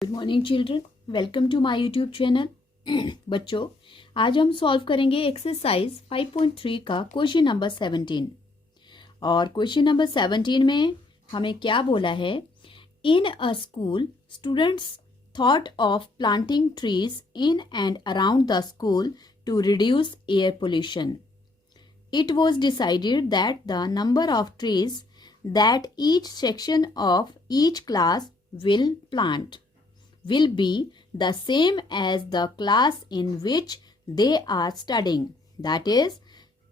Good morning children, welcome to my YouTube channel. बच्चों, आज हम सॉल्व करेंगे एक्सरसाइज 5.3 का क्वेश्चन नंबर 17। और क्वेश्चन नंबर 17 में हमें क्या बोला है? In a school students thought of planting trees in and around the school to reduce air pollution. It was decided that the number of trees that each section of each class will plant will be the same as the class in which they are studying. That is,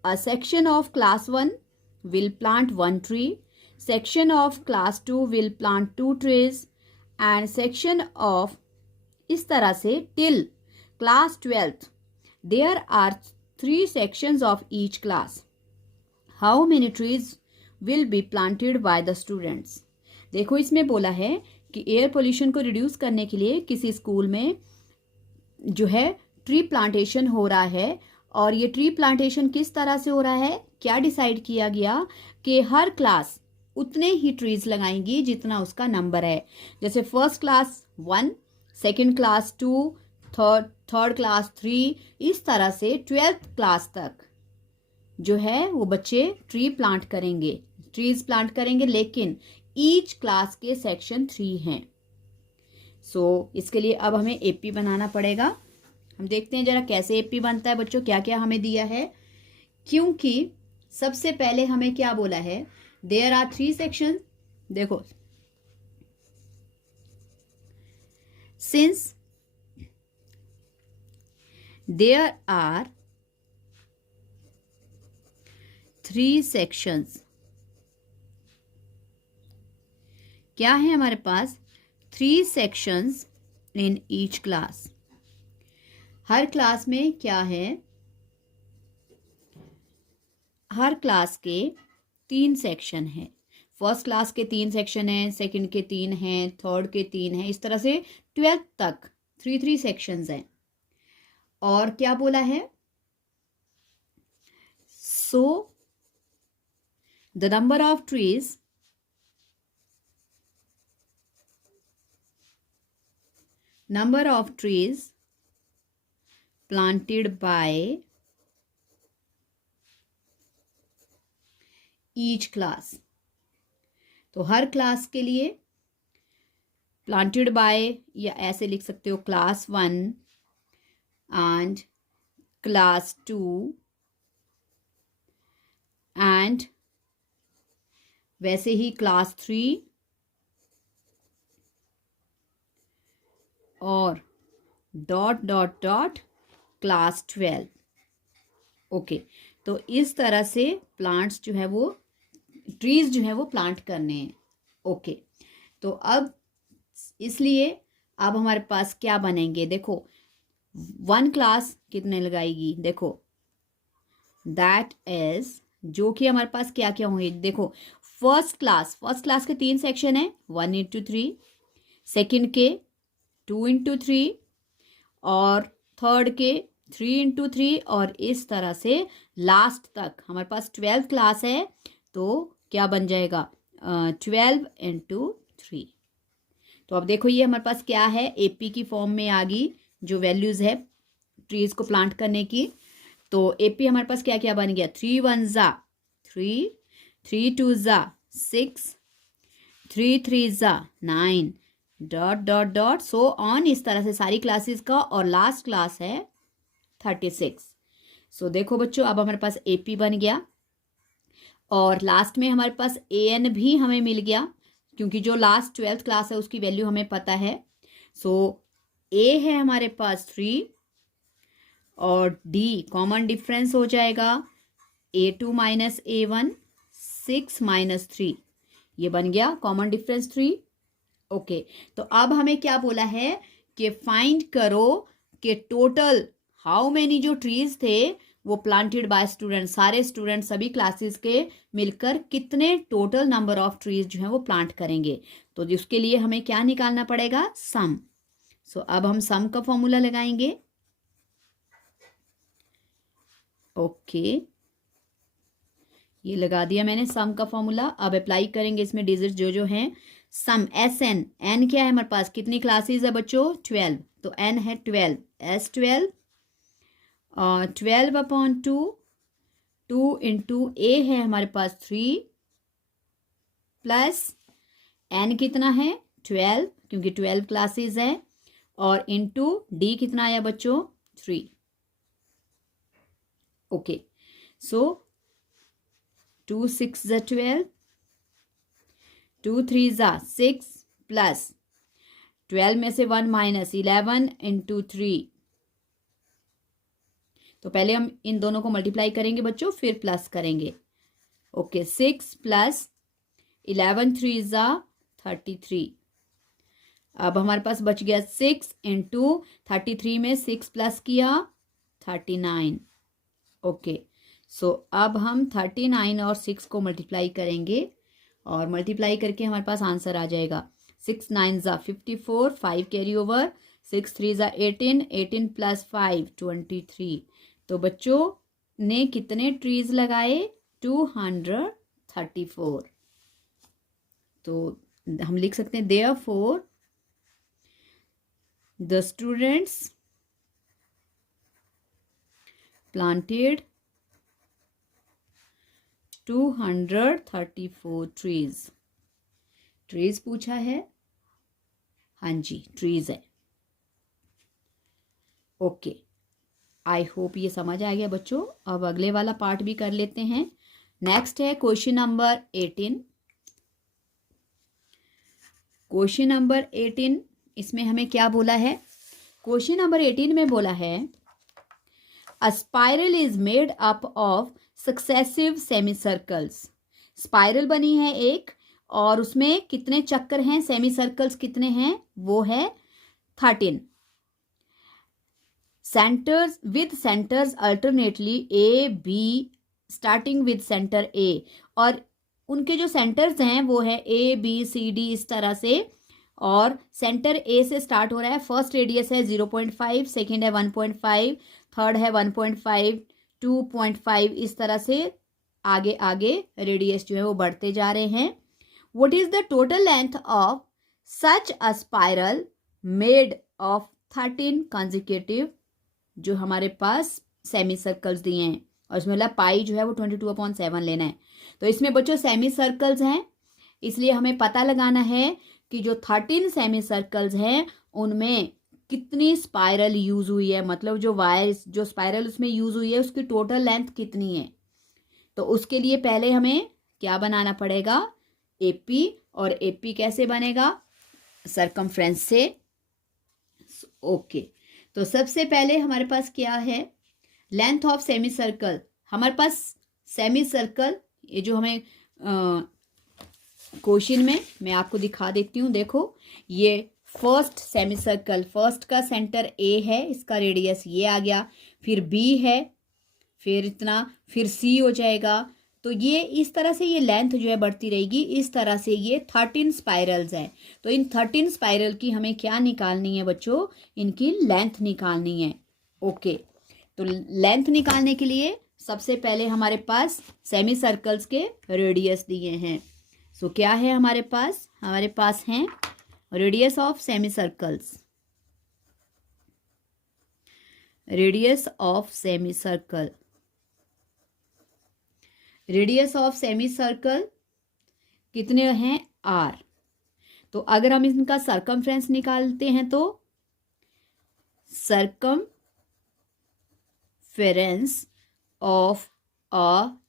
a section of class 1 will plant 1 tree, section of class 2 will plant 2 trees, and section of इस तरह से till class 12th there are 3 sections of each class. How many trees will be planted by the students? देखो, इसमें बोला है कि air pollution को reduce करने के लिए किसी स्कूल में जो है ट्री प्लांटेशन हो रहा है। और ये ट्री प्लांटेशन किस तरह से हो रहा है, क्या डिसाइड किया गया कि हर क्लास उतने ही ट्रीज लगाएंगी जितना उसका नंबर है। जैसे first class 1, second class 2, third class 3, इस तरह से 12th क्लास तक जो है वो बच्चे ट्रीज प्लांट करेंगे, लेकिन ईच क्लास के सेक्शन 3 हैं। इसके लिए अब हमें एपी बनाना पड़ेगा। हम देखते हैं जरा कैसे एपी बनता है बच्चों, क्या क्या हमें दिया है। क्योंकि सबसे पहले हमें क्या बोला है, देयर आर 3 सेक्शन। देखो, सिंस देयर आर 3 सेक्शंस, क्या है हमारे पास 3 sections in each class. Her class में क्या है, हर क्लास के 3 सेक्शन हैं। फर्स्ट क्लास के 3 सेक्शन हैं, सेकंड के 3 हैं, थर्ड के 3 हैं, इस तरह से 12th तक 3 सेक्शंस हैं। और क्या बोला है, so the number of trees planted by each class. तो हर क्लास के लिए planted by, या ऐसे लिख सकते हो class 1 and class 2 and वैसे ही class 3 और dot dot dot class 12। Okay, तो इस तरह से प्लांट्स जो है वो, ट्रीज जो है वो प्लांट करने हैं। ओके, तो अब इसलिए अब हमारे पास क्या बनेंगे, देखो 1 क्लास कितने लगाएगी, देखो दैट इज, जो कि हमारे पास क्या क्या होंगे। देखो, फर्स्ट क्लास के 3 सेक्शन है, 1 into 3, सेकंड के 2 into 3 और थर्ड के 3 into 3, और इस तरह से लास्ट तक हमारे पास 12th क्लास है, तो क्या बन जाएगा 12 into 3। तो अब देखो ये हमारे पास क्या है, एपी की फॉर्म में आ गई जो वैल्यूज है ट्रीज को प्लांट करने की। तो एपी हमारे पास क्या क्या बन गया, 3 1 जा 3, 3 2 जा 6, 3 3 जा 9, dot dot dot so on, इस तरह से सारी क्लासेस का। और लास्ट क्लास है 36। देखो बच्चों, अब हमारे पास एपी बन गया और लास्ट में हमारे पास एएन भी हमें मिल गया, क्योंकि जो लास्ट 12th क्लास है उसकी वैल्यू हमें पता है। ए है हमारे पास 3 और डी कॉमन डिफरेंस हो जाएगा, A2 माइनस A1 6 माइनस 3, ये बन गया कॉमन डिफरेंस 3। ओके, तो अब हमें क्या बोला है कि फाइंड करो कि टोटल हाउ मेनी जो ट्रीज थे वो प्लांटेड बाय स्टूडेंट, सारे स्टूडेंट सभी क्लासेस के मिलकर कितने टोटल नंबर ऑफ ट्रीज जो है वो प्लांट करेंगे। तो जिसके लिए हमें क्या निकालना पड़ेगा, सम। अब हम सम का फॉर्मूला लगाएंगे। ओके, ये लगा दिया मैंने सम का फॉर्मूला। अब अप्लाई करेंगे इसमें डिजिट जो जो हैं, सम एस एन, एन क्या है हमारे पास, कितनी क्लासेस है बच्चों, 12, तो एन है 12, एस 12 और 12/2, 2 इंटू ए है हमारे पास 3 प्लस एन कितना है 12 क्योंकि 12 क्लासेस है, और इंटू डी कितना आया बच्चों 3। ओके, सो 2 6 ज़ा 12, 2 3 ज़ा 6 प्लस 12 में से 1 माइनस 11 इंटू 3। तो पहले हम इन दोनों को मल्टीप्लाई करेंगे बच्चों, फिर प्लस करेंगे। ओके, 6 प्लस 11 3 ज़ा 33। अब हमारे पास बच गया 6 इंटू 33 में 6 प्लस किया 39। ओके, सो अब हम 39 और 6 को मल्टीप्लाई करेंगे और मल्टीप्लाई करके हमारे पास आंसर आ जाएगा। 6 9 ज़ा 54, 5 कैरी ओवर, 6 3 ज़ा 18, 18 प्लस 5 23। तो बच्चों ने कितने ट्रीज लगाए, 234। तो हम लिख सकते हैं therefore the students planted 234 trees. Trees पूछा है, हाँ जी ट्रीज है। ओके, आई होप ये समझ आ गया बच्चों। अब अगले वाला पार्ट भी कर लेते हैं। नेक्स्ट है क्वेश्चन नंबर 18। क्वेश्चन नंबर 18, इसमें हमें क्या बोला है, क्वेश्चन नंबर 18 में बोला है अ spiral is made up of successive semi circles. Spiral बनी है एक और उसमें कितने चक्कर हैं, सेमी सर्कल्स कितने हैं, वो है 13। Centres with centres alternately A B starting with centre A, और उनके जो सेंटर्स हैं वो है ए बी सी डी इस तरह से, और सेंटर ए से स्टार्ट हो रहा है। फर्स्ट रेडियस है 0.5, सेकेंड है 1.5, थर्ड है 1.5, 2.5, इस तरह से आगे आगे रेडियस जो है वो बढ़ते जा रहे हैं। What is the total length of such a spiral made of 13 consecutive, जो हमारे पास सेमी सर्कल्स दिए हैं, और इसमें मतलब पाई जो है वो 22/7 लेना है। तो इसमें बच्चों सेमी सर्कल्स हैं, इसलिए हमें पता लगाना है कि जो 13 सेमी सर्कल्स हैं उनमें कितनी स्पाइरल यूज हुई है, मतलब जो वायर जो स्पाइरल उसमें यूज हुई है उसकी टोटल लेंथ कितनी है। तो उसके लिए पहले हमें क्या बनाना पड़ेगा, एपी, और एपी कैसे बनेगा, सरकमफ्रेंस से। ओके, तो सबसे पहले हमारे पास क्या है, लेंथ ऑफ सेमी सर्कल। हमारे पास सेमी सर्कल, ये जो हमें क्वेश्चन में मैं आपको दिखा देती हूँ, देखो ये फर्स्ट सेमी सर्कल, फर्स्ट का सेंटर ए है, इसका रेडियस ये आ गया, फिर बी है, फिर इतना, फिर सी हो जाएगा। तो ये इस तरह से ये लेंथ जो है बढ़ती रहेगी, इस तरह से ये 13 स्पाइरल्स हैं। तो इन 13 स्पाइरल की हमें क्या निकालनी है बच्चों, इनकी लेंथ निकालनी है। ओके, तो लेंथ निकालने के लिए सबसे पहले हमारे पास सेमी सर्कल्स के रेडियस दिए हैं। सो क्या है हमारे पास हैं radius of semi circles, radius of semi circle, radius of semi circle कितने हैं, आर। तो अगर हम इनका सरकमफ्रेंस निकालते हैं तो सरकमफेरेंस ऑफ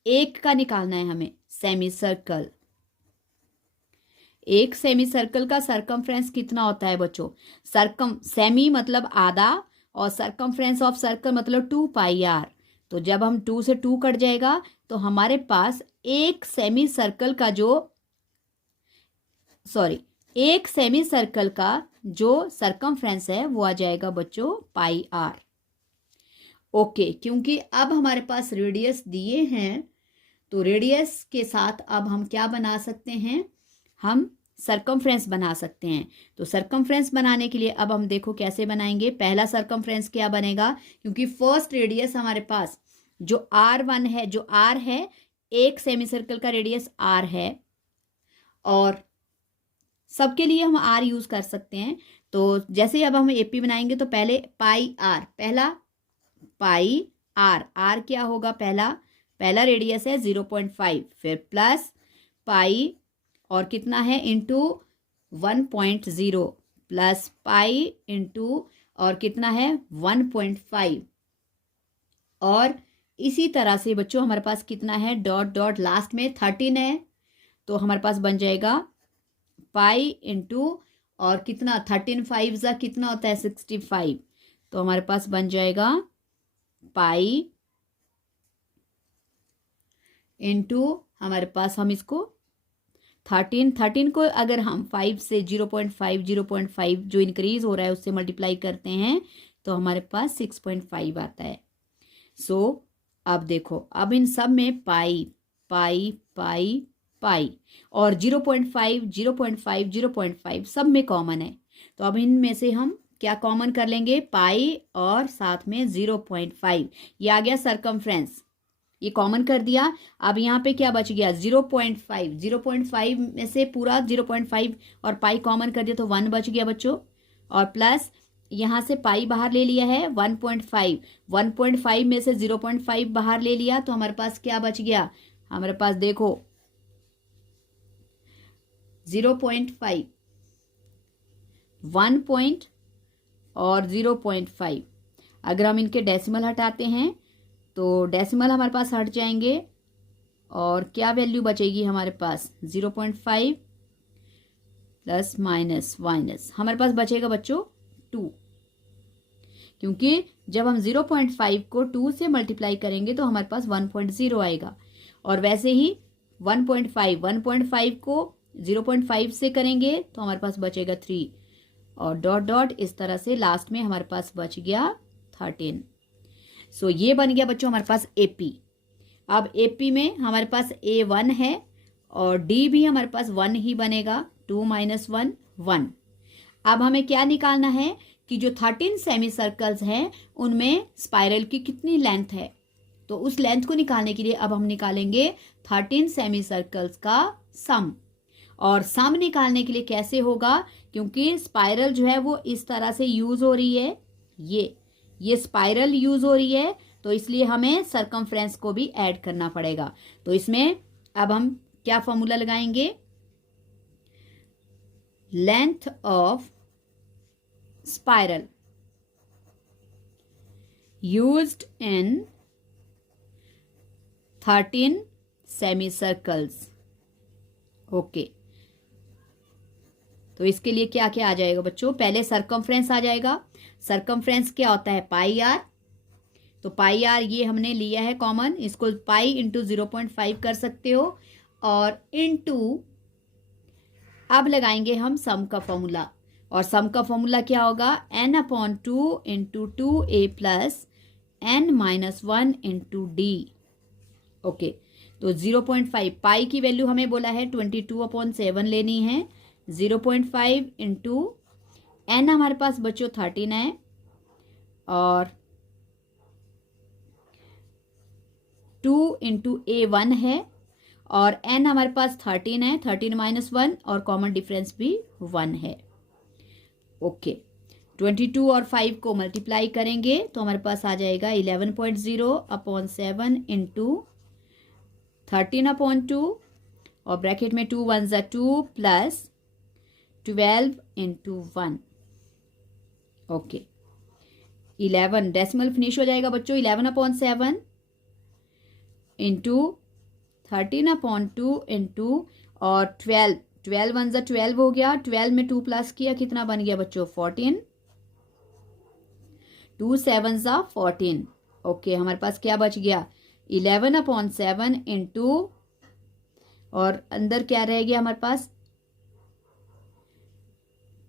एक का निकालना है हमें, सेमी सर्कल। एक सेमी सर्कल का सरकमफ्रेंस कितना होता है बच्चों, सेमी मतलब आधा, और सरकमफ्रेंस ऑफ सर्कल मतलब 2πr। तो जब हम 2 से 2 कट जाएगा तो हमारे पास एक सेमी सर्कल का जो सरकमफ्रेंस है वो आ जाएगा बच्चों πr। ओके, क्योंकि अब हमारे पास रेडियस दिए हैं तो रेडियस के साथ अब हम क्या बना सकते हैं, हम सरकमफ्रेंस बना सकते हैं। तो सरकमफ्रेंस बनाने के लिए अब हम देखो कैसे बनाएंगे। पहला सरकमफ्रेंस क्या बनेगा, क्योंकि फर्स्ट रेडियस हमारे पास जो R1 है, जो R है, एक सेमी सर्कल का रेडियस R है, और सबके लिए हम आर यूज कर सकते हैं। तो जैसे अब हम एपी बनाएंगे तो पहले पाई आर, पहला पाई आर, आर क्या होगा, पहला रेडियस है 0.5, फिर प्लस पाई और कितना है इंटू 1.0 प्लस पाई इंटू और कितना है 1.5, और इसी तरह से बच्चों हमारे पास कितना है डॉट डॉट लास्ट में 13 है, तो हमारे पास बन जाएगा पाई इंटू और कितना 13 5 जा कितना होता है 65, तो हमारे पास बन जाएगा पाई इंटू हमारे पास हम इसको 13 को अगर हम 5 से 0.5 जो इंक्रीज हो रहा है उससे मल्टीप्लाई करते हैं तो हमारे पास 6.5 आता है। सो अब देखो, अब इन सब में पाई पाई पाई पाई और 0.5 सब में कॉमन है, तो अब इनमें से हम क्या कॉमन कर लेंगे, पाई और साथ में 0.5, ये आ गया सरकमफ्रेंस, ये कॉमन कर दिया। अब यहाँ पे क्या बच गया 0.5 में से पूरा 0.5 और पाई कॉमन कर दिया तो 1 बच गया बच्चों, और प्लस यहाँ से पाई बाहर ले लिया है 1.5 में से 0.5 बाहर ले लिया तो हमारे पास क्या बच गया, हमारे पास देखो 0.5 1 पॉइंट और 0.5, अगर हम इनके डेसिमल हटाते हैं तो डेसिमल हमारे पास हट जाएंगे और क्या वैल्यू बचेगी हमारे पास 0.5 प्लस माइनस हमारे पास बचेगा बच्चों 2, क्योंकि जब हम 0.5 को 2 से मल्टीप्लाई करेंगे तो हमारे पास 1.0 आएगा, और वैसे ही 1.5 को 0.5 से करेंगे तो हमारे पास बचेगा 3, और डॉट डॉट इस तरह से लास्ट में हमारे पास बच गया 13। सो ये बन गया बच्चों हमारे पास एपी। अब एपी में हमारे पास A1 है और डी भी हमारे पास 1 ही बनेगा, 2 - 1 1। अब हमें क्या निकालना है कि जो 13 सेमी सर्कल्स हैं उनमें स्पाइरल की कितनी लेंथ है, तो उस लेंथ को निकालने के लिए अब हम निकालेंगे 13 सेमी सर्कल्स का सम, और सम निकालने के लिए कैसे होगा, क्योंकि स्पाइरल जो है वो इस तरह से यूज हो रही है, ये स्पाइरल यूज हो रही है, तो इसलिए हमें सरकमफ्रेंस को भी ऐड करना पड़ेगा। तो इसमें अब हम क्या फॉर्मूला लगाएंगे, length of spiral used in 13 semi circles. Okay, तो इसके लिए क्या क्या आ जाएगा बच्चों, पहले सरकमफ्रेंस आ जाएगा। सरकमफ्रेंस क्या होता है, पाई आर, तो पाई आर ये हमने लिया है कॉमन, इसको पाई इंटू 0.5 कर सकते हो, और इंटू अब लगाएंगे हम सम का फॉर्मूला, और सम का फॉर्मूला क्या होगा, n/2 into 2a plus n-1 into D. Okay, तो 0.5 पाई की वैल्यू हमें बोला है 22/7 लेनी है, 0.5 इंटू एन हमारे पास बच्चों 13 है, और 2 इंटू A1 है, और n हमारे पास 13 है, 13 - 1 और कॉमन डिफरेंस भी 1 है। ओके, 22 और 5 को मल्टीप्लाई करेंगे तो हमारे पास आ जाएगा 11.0/7 इंटू 13/2 और ब्रैकेट में 2 1 = 2 plus 12 into 1। Okay, 11 decimal finish हो जाएगा बच्चों, 11/7 इंटू 13/2 इंटू और 12 1 = 12 हो गया, 12 में 2 प्लस किया कितना बन गया बच्चों 14, 2 7 = 14। ओके, हमारे पास क्या बच गया 11/7 इंटू और अंदर क्या रह गया हमारे पास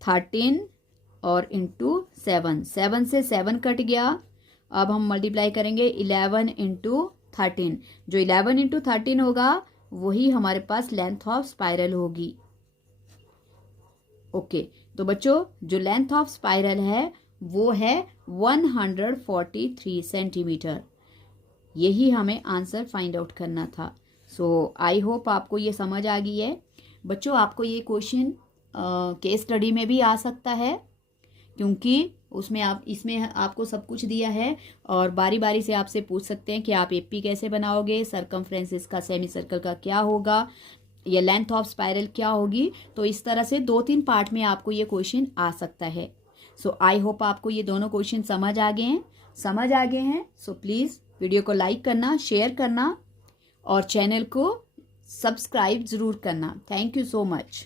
13 और इंटू 7 से 7 कट गया। अब हम मल्टीप्लाई करेंगे 11 इंटू 13, जो 11 इंटू 13 होगा वही हमारे पास लेंथ ऑफ स्पाइरल होगी। ओके, तो बच्चों जो लेंथ ऑफ स्पाइरल है वो है 143 सेंटीमीटर। यही हमें आंसर फाइंड आउट करना था। सो आई होप आपको ये समझ आ गई है। बच्चों आपको ये क्वेश्चन केस स्टडी में भी आ सकता है, क्योंकि इसमें आपको सब कुछ दिया है और बारी बारी से आपसे पूछ सकते हैं कि आप एपी कैसे बनाओगे, सरकमफ्रेंस इसका सेमी सर्कल का क्या होगा, या लेंथ ऑफ स्पाइरल क्या होगी। तो इस तरह से 2-3 पार्ट में आपको ये क्वेश्चन आ सकता है। सो आई होप आपको ये दोनों क्वेश्चन समझ आ गए हैं। सो प्लीज़ वीडियो को लाइक करना, शेयर करना और चैनल को सब्सक्राइब ज़रूर करना। Thank you so much.